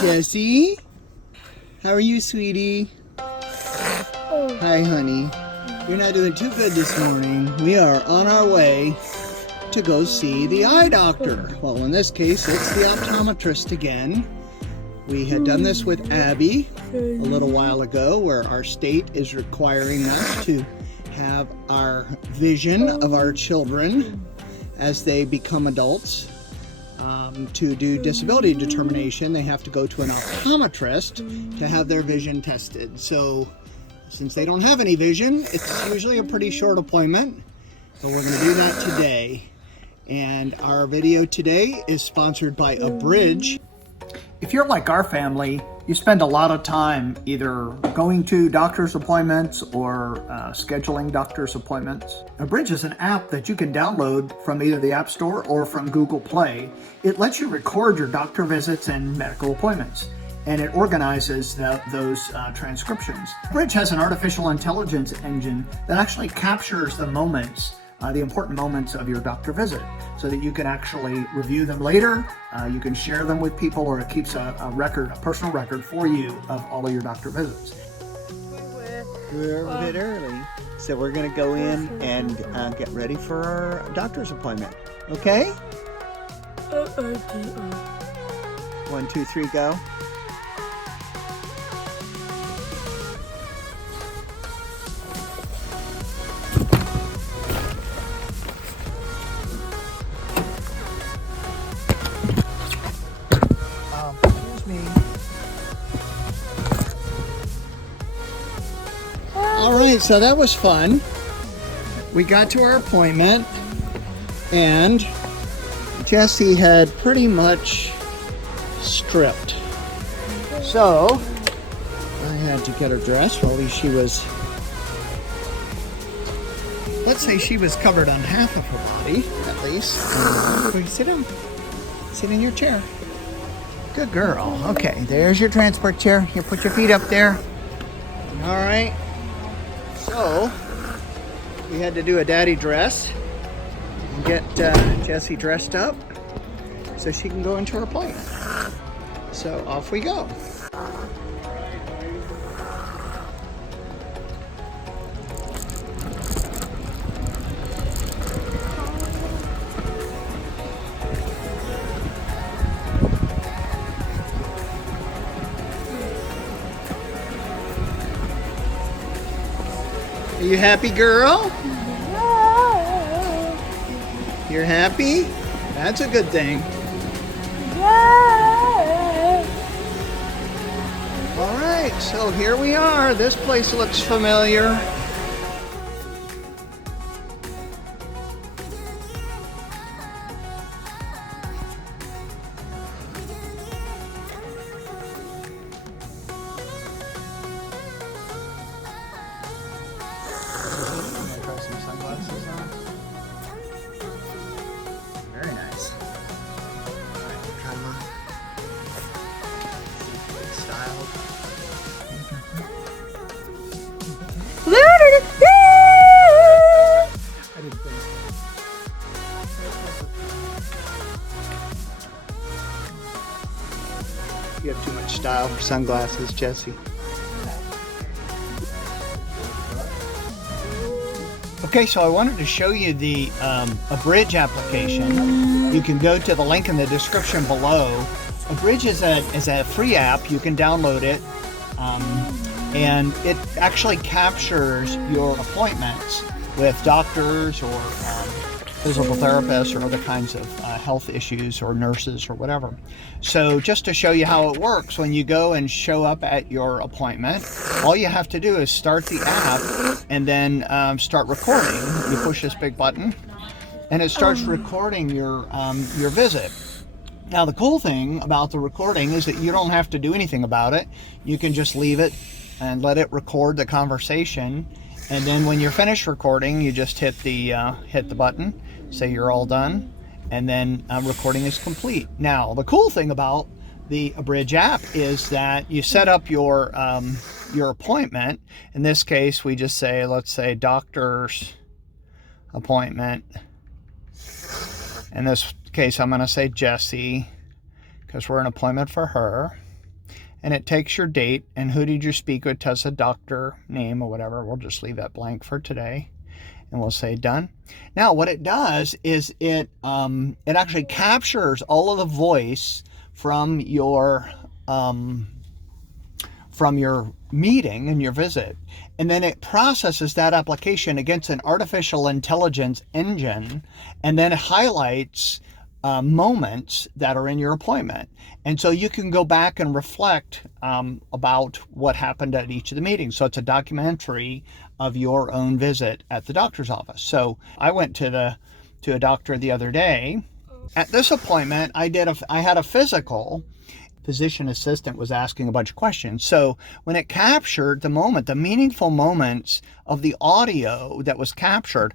Jessie, how are you, sweetie? Hi, honey. You're not doing too good this morning. We are on our way to go see the eye doctor. Well, in this case, it's the optometrist again. We had done this with Abby a little while ago, where our state is requiring us to have our vision of our children as they become adults. To do disability determination, they have to go to an optometrist to have their vision tested. So since they don't have any vision, it's usually a pretty short appointment. So we're going to do that today. And our video today is sponsored by Abridge. If you're like our family, you spend a lot of time either going to doctor's appointments or scheduling doctor's appointments. Abridge is an app that you can download from either the App Store or from Google Play. It lets you record your doctor visits and medical appointments, and it organizes those transcriptions. Abridge has an artificial intelligence engine that actually captures the moments, the important moments of your doctor visit, so that you can actually review them later. You can share them with people, or it keeps a record, a personal record for you of all of your doctor visits. We're a bit early, so we're going to go in and get ready for our doctor's appointment. Okay? 1, 2, 3, go. All right, so that was fun. We got to our appointment, and Jessie had pretty much stripped. So I had to get her dressed. Well, at least she was, let's say she was covered on half of her body, at least. So you sit down. Sit in your chair. Good girl. Okay, there's your transport chair. Here, put your feet up there. All right. So, we had to do a daddy dress and get Jessie dressed up so she can go into her appointment. So, off we go. Are you happy, girl? You're happy? That's a good thing. All right, so here we are. This place looks familiar. Very nice. All right, try them on. Styled. I didn't think. You have too much style for sunglasses, Jessie. Okay, so I wanted to show you the Abridge application. You can go to the link in the description below. Abridge is a free app. You can download it, and it actually captures your appointments with doctors or physical therapists or other kinds of health issues, or nurses or whatever. So just to show you how it works, when you go and show up at your appointment, all you have to do is start the app and then start recording. You push this big button and it starts recording your visit. Now the cool thing about the recording is that you don't have to do anything about it. You can just leave it and let it record the conversation, and then when you're finished recording, you just hit the button, say you're all done, and then recording is complete. Now the cool thing about the Abridge app is that you set up your appointment. In this case, we just say, let's say doctor's appointment. In this case, I'm going to say Jessie, because we're an appointment for her. and it takes your date and who did you speak with, tells the doctor name or whatever. We'll just leave that blank for today, and we'll say done. Now, what it does is it actually captures all of the voice from your meeting and your visit, and then it processes that application against an artificial intelligence engine, and then it highlights moments that are in your appointment. And so you can go back and reflect about what happened at each of the meetings. So it's a documentary of your own visit at the doctor's office. So I went to a doctor the other day. At this appointment, I had a physical. Physician assistant was asking a bunch of questions. So when it captured the moment, the meaningful moments of the audio that was captured,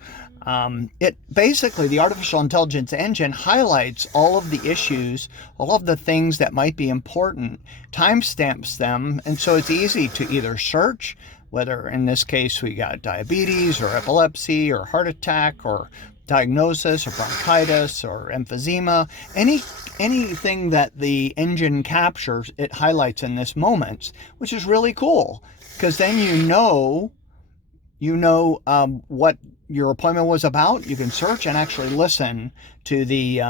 it basically, the artificial intelligence engine highlights all of the issues, all of the things that might be important, timestamps them, and so it's easy to either search, whether in this case we got diabetes or epilepsy or heart attack or diagnosis or bronchitis or emphysema, anything that the engine captures, it highlights in this moments, which is really cool, because then you know what your appointment was about. You can search and actually listen to the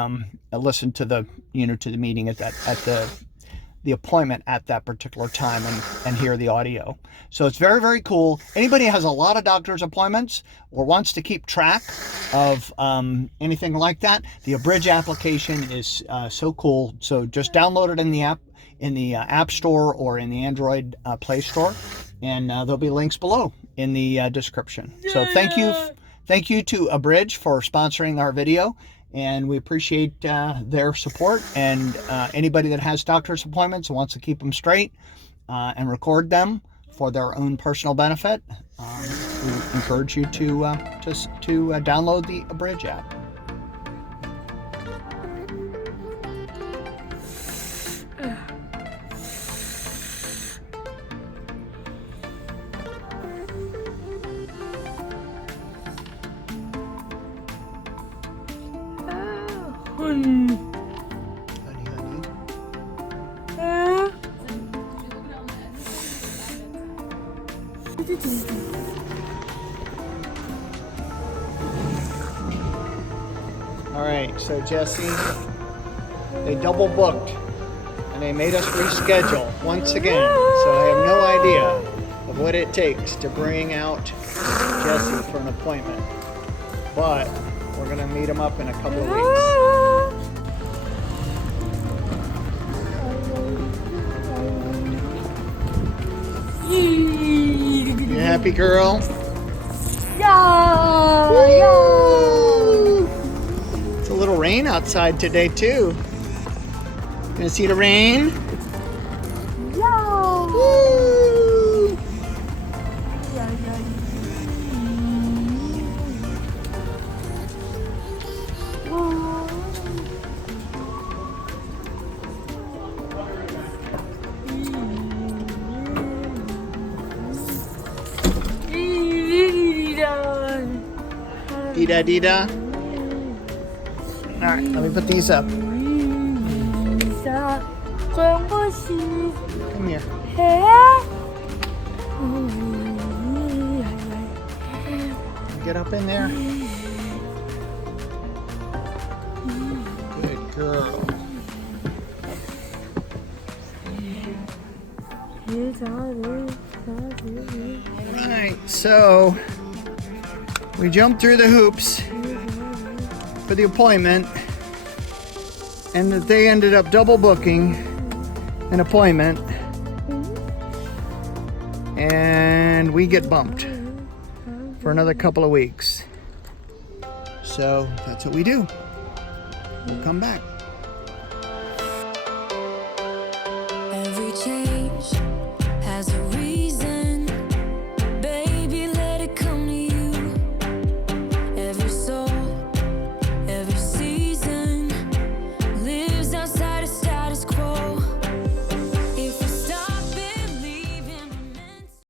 meeting at the appointment at that particular time and hear the audio. So it's very, very cool. Anybody has a lot of doctor's appointments or wants to keep track of anything like that, the Abridge application is so cool. So just download it in the App Store or in the Android Play Store, and there'll be links below in the description. So thank you to Abridge for sponsoring our video, and we appreciate their support. And anybody that has doctor's appointments and wants to keep them straight and record them for their own personal benefit, we encourage you to download the Abridge app. Honey. All right, so Jesse, they double booked and they made us reschedule once again. So I have no idea of what it takes to bring out Jesse for an appointment, but we're gonna meet him up in a couple of weeks. You happy, girl? Yeah. Woo! It's a little rain outside today too. Gonna see the rain? Yeah. Woo! Dee-da, dee-da. All right, let me put these up. Come here. Get up in there. Good girl. All right, so we jumped through the hoops for the appointment, and that they ended up double booking an appointment, and we get bumped for another couple of weeks. So that's what we do. We'll come back. Every change has a reason.